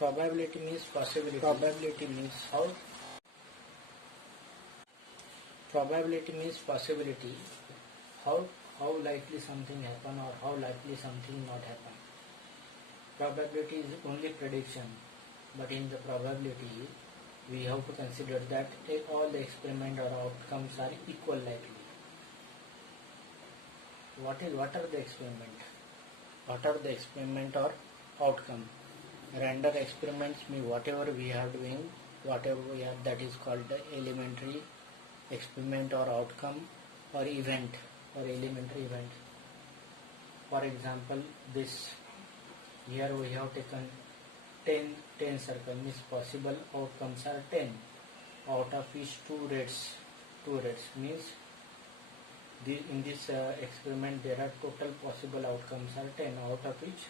Probability means possibility. Probability means How? Probability means possibility. How likely something happen or how likely something not happen. Probability is only prediction, but in the probability we have to consider that all the experiment or outcomes are equal likely. What are the experiment? What are the experiment or outcome? Random experiments mean whatever we are doing, whatever we have, that is called the elementary experiment or outcome or event or elementary event. For example, this here we have taken 10 circle, means possible outcomes are 10, out of which 2 reds means in this experiment there are total possible outcomes are 10, out of which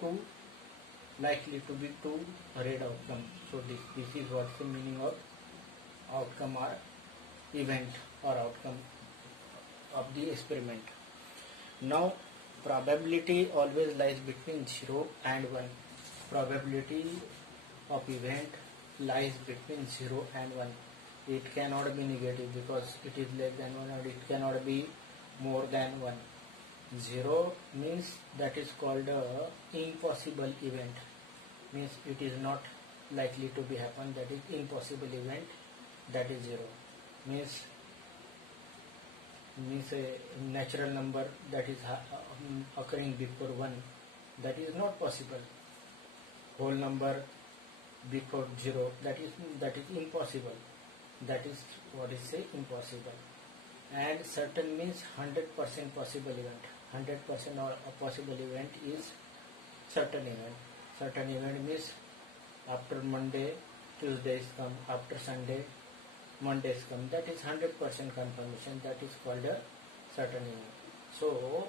2 likely to be 2 red outcome. So this is what's the meaning of outcome or event or outcome of the experiment. Now probability always lies between 0 and 1. Probability of event lies between 0 and 1. It cannot be negative because it is less than 1, or it cannot be more than 1. 0 means that is called a impossible event, means it is not likely to be happen, that is impossible event, that is 0. Means a natural number that is occurring before 1, that is not possible. Whole number before 0, that is impossible. That is what is say impossible. And certain means 100% possible event. 100% or a possible event is certain event. Certain event means after Monday, Tuesday is come, after Sunday, Monday is come. That is 100% confirmation. That is called a certain event. So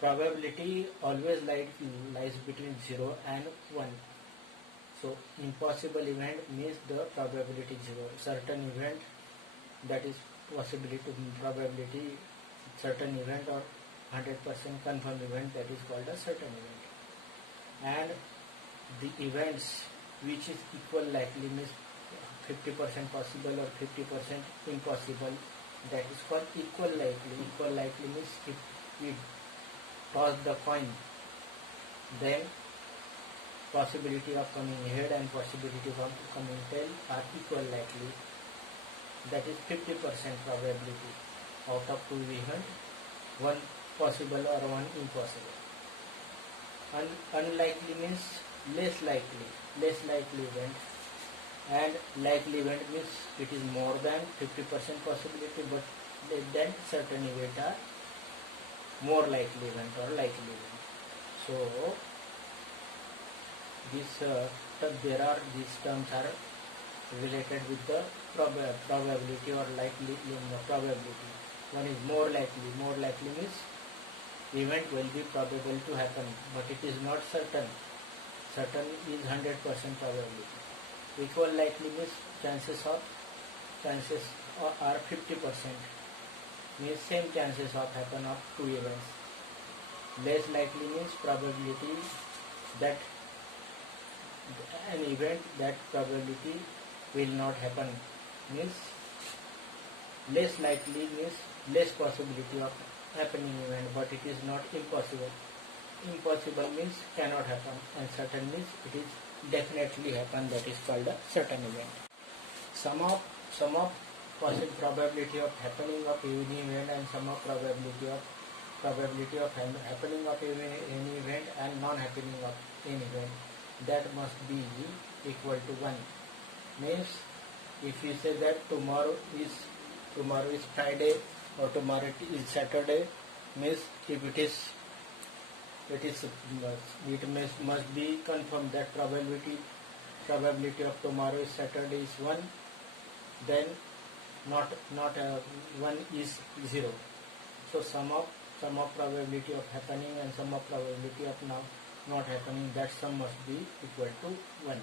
probability always lies between 0 and 1. So impossible event means the probability 0. Certain event, that is possibility probability certain event or 100% confirmed event, that is called a certain event. And the events which is equal likely means 50% possible or 50% impossible, that is called equal likely. Equal likely means if we toss the coin, then possibility of coming head and possibility of coming tail are equal likely. That is 50% probability. Out of 2 events, 1 possible or 1 impossible. Unlikely means less likely event, and likely event means it is more than 50% possibility, but less than certain event are more likely event or likely event. So these terms are related with the probability or likely probability. One is more likely. More likely means event will be probable to happen, but it is not certain. Certain is 100% probability. Equal likely means chances are 50%, means same chances of happen of 2 events. Less likely means probability that an event that probability will not happen, means less likely means less possibility of happening event, but it is not impossible. Impossible means cannot happen, and certain means it is definitely happen, that is called a certain event. Sum of possible probability of happening of any event and sum of probability of happening of any event and non-happening of any event, that must be equal to 1. Means if you say that tomorrow is Friday or tomorrow is Saturday, means if it must be confirmed that probability of tomorrow is Saturday is 1, then not 1 is 0. So sum of probability of happening and sum of probability of not happening, that sum must be equal to 1.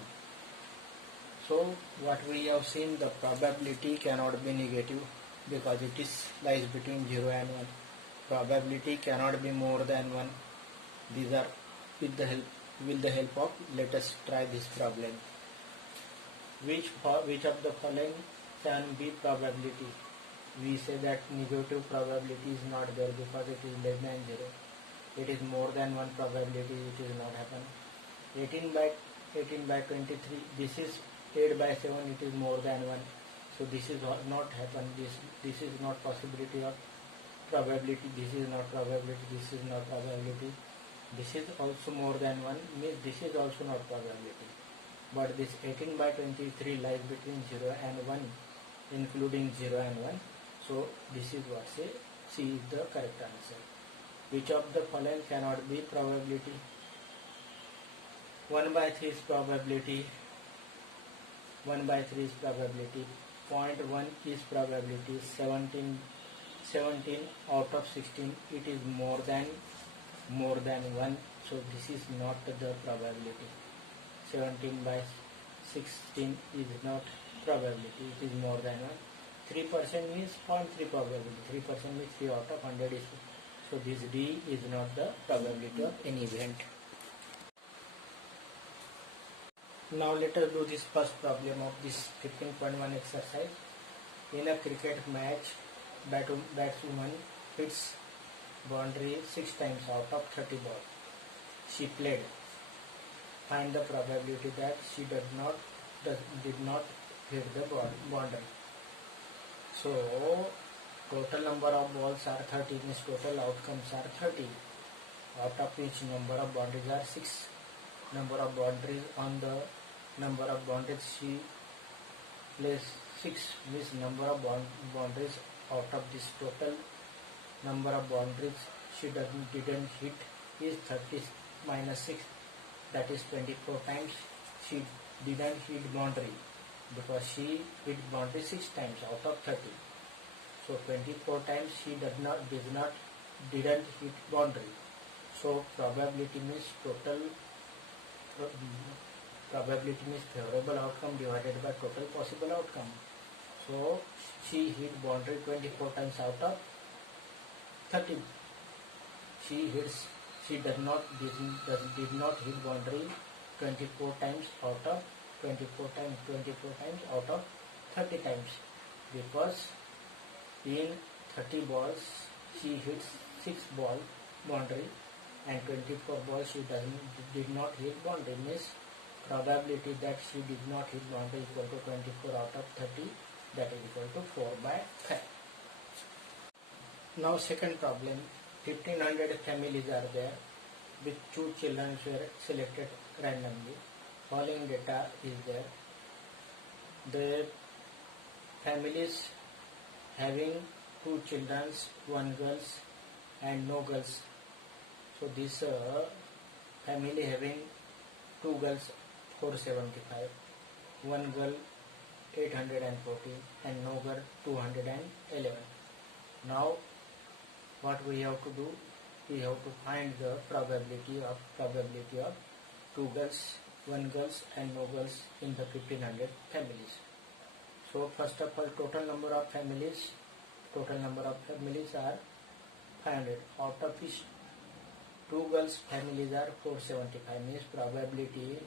So what we have seen, the probability cannot be negative because it lies between 0 and 1. Probability cannot be more than 1. These are with the help with the help of, let us try this problem. Which of the following can be probability? We say that negative probability is not there because it is less than 0. It is more than one probability, it is not happen. 18 by 23, this is 8 by 7, it is more than 1. So this is not happen. This is not possibility of probability. This is not probability. This is not probability. This is also more than 1. Means this is also not probability. But this 18 by 23 lies between 0 and 1, including 0 and 1. So this is what say C is the correct answer. Which of the following cannot be probability? 1 by 3 is probability. 1 by 3 is probability. 0.1 is probability. 17 out of 16, it is more than 1. So this is not the probability. 17 by 16 is not probability. It is more than 1. 3% means 0.3 probability. 3% means 3 out of 100 is. So this D is not the probability of any event. Now let us do this first problem of this 15.1 exercise. In a cricket match, batswoman hits boundary 6 times out of 30 balls. She played. Find the probability that she did not hit the boundary. So total number of balls are 30, means total outcomes are 30, out of which number of boundaries are 6. Number of boundaries on the number of boundaries she plays 6, means number of boundaries out of this total number of boundaries she didn't hit is 30 minus 6, that is 24 times she didn't hit boundary, because she hit boundary 6 times out of 30. So 24 times she didn't hit boundary. So probability means total probability means favorable outcome divided by total possible outcome. So she hit boundary 24 times out of 30. She did not hit boundary 24 times out of 24 times out of 30 times, because in 30 balls she hits 6 ball boundary and 24 balls she did not hit boundary, means probability that she did not hit boundary equal to 24 out of 30, that is equal to 4 by 5. Now second problem, 1500 families are there with 2 children were selected randomly. Following data is there. The families having 2 children, 1 girl and no girls. So this family having 2 girls 475, 1 girl 814 and no girl 211. Now what we have to do? We have to find the probability of 2 girls, 1 girl and no girls in the 1500 families. So first of all, total number of families are 500, out of which 2 girls families are 475, means probability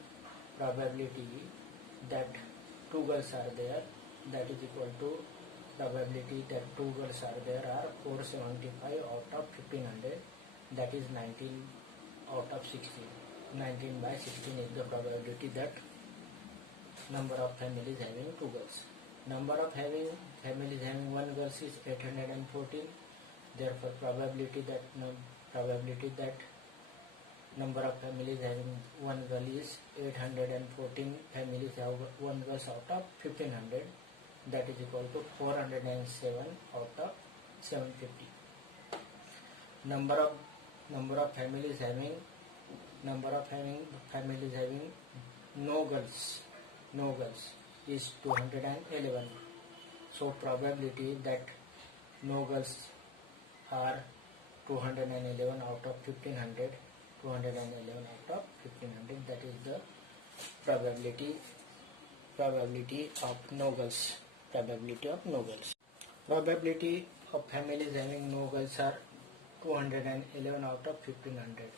that 2 girls are there, that is equal to probability that 2 girls are there are 475 out of 1500, that is 19 out of 16. 19 by 16 is the probability that number of families having 2 girls. Number of families having 1 girl is 814. Therefore probability that number of families having 1 girl is 814 families have 1 girl out of 1500, that is equal to 407 out of 750. Number of families having no girls is 211. So probability that no girls are 211 out of 1500, 211 out of 1500, that is the probability of no girls. Probability of families having no girls are 211 out of 1500.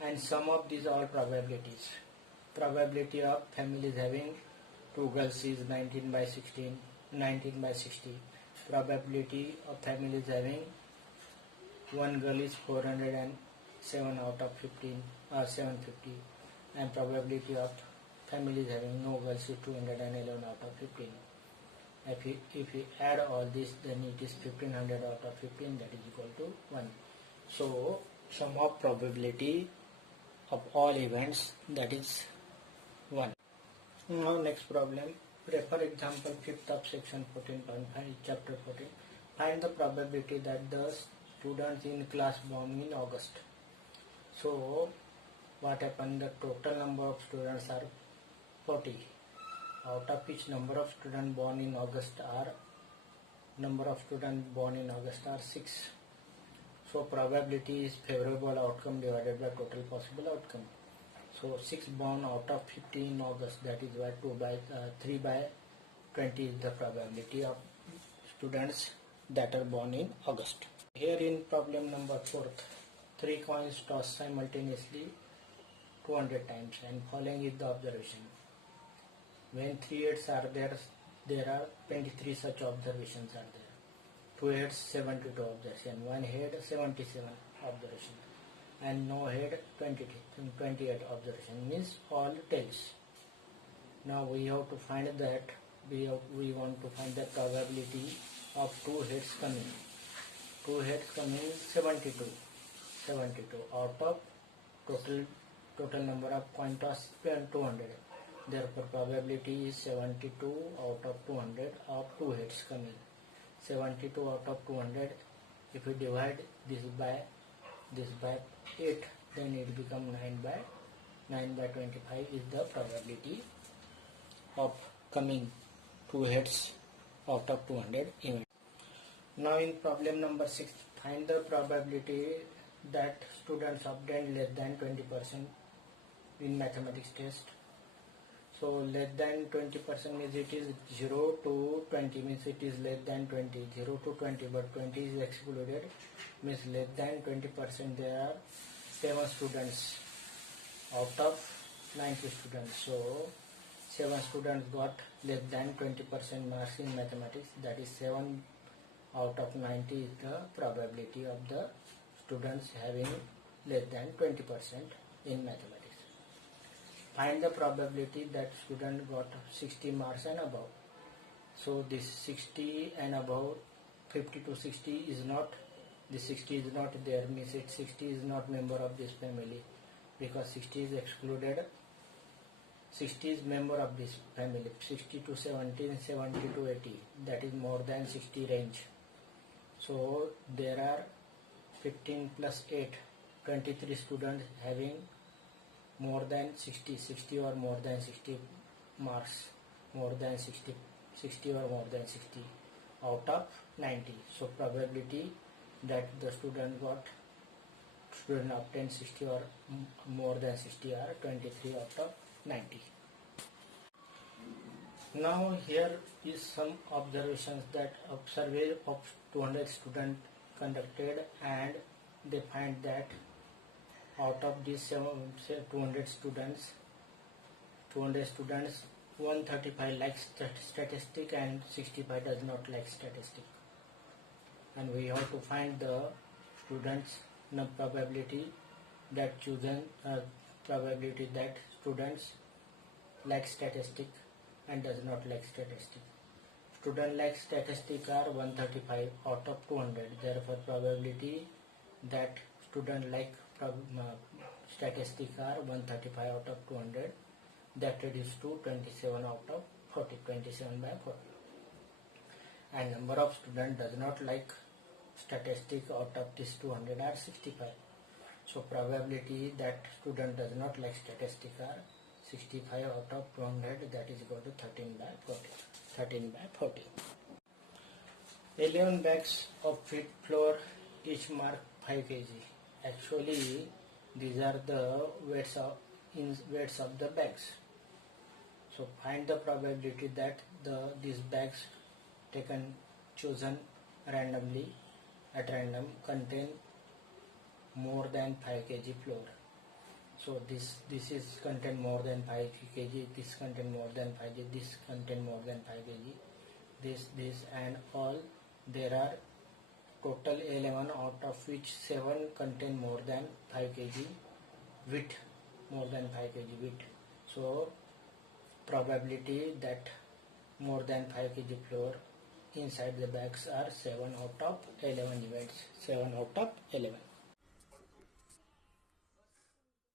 and sum of these all probabilities. Probability of families having 2 girls is 19 by 16, 19 by 60. Probability of families having 1 girl is 407 out of 15 or 750, and probability of families having no girls is 211 out of 15. If we add all this, then it is 1500 out of 15, that is equal to 1. So sum of probability of all events, that is 1. Now next problem, refer example 5th of section 14.5 chapter 14. Find the probability that the students in class born in August. So what happened, the total number of students are 40, out of which number of students born in August are 6. So probability is favorable outcome divided by total possible outcome. So 6 born out of 50 in August, that is why 3 by 20 is the probability of students that are born in August. Here in problem number 4th, 3 coins tossed simultaneously 200 times, and following is the observation. When 3 heads are there, there are 23 such observations are there. 2 heads 72 observation, 1 head 77 observation, and no head 28 observation, means all tails. Now we have to find that we want to find the probability of 2 heads coming. 2 heads coming 72 out of total number of coin toss 200. Therefore probability is 72 out of 200 of 2 heads coming. 72 out of 200, if we divide this by 8, then it becomes 9 by 25 is the probability of coming 2 heads out of 200 events. Now in problem number 6, find the probability that students obtain less than 20% in mathematics test. So less than 20% means it is 0 to 20, means it is less than 20, 0 to 20, but 20 is excluded, means less than 20%. There are 7 students out of 90 students. So 7 students got less than 20% marks in mathematics, that is 7 out of 90 is the probability of the students having less than 20% in mathematics. Find the probability that student got 60 marks and above. So this 60 and above, 50 to 60 is not, this 60 is not there, means it 60 is not member of this family, because 60 is excluded. 60 is member of this family. 60 to 70, 70 to 80, that is more than 60 range. So there are 15 plus 8, 23 students having more than 60 or more than 60 marks, more than 60 or more than 60 out of 90. So probability that the student obtained 60 or more than 60 are 23 out of 90. Now here is some observations that a survey of 200 students conducted, and they find that out of these 200 students, 135 likes statistic and 65 does not like statistic. And we have to find the students' probability that students like statistic and does not like statistic. Student like statistic are 135 out of 200. Therefore probability that student like statistic are 135 out of 200, that reduces to 27 out of 40, 27 by 40. And number of students does not like statistic out of this 200 are 65. So probability that student does not like statistic are 65 out of 200, that is equal to 13 by 40. 13 by 40. 11 bags of wheat flour, each mark 5 kg. Actually, these are the weights of the bags. So find the probability that these bags chosen randomly at random contain more than 5 kg flour. So this is contain more than 5 kg, this contain more than 5 kg, this contain more than 5 kg, this and all. There are total 11, out of which 7 contain more than 5 kg weight, more than 5 kg weight. So probability that more than 5 kg flour inside the bags are 7 out of 11 events. 7 out of 11.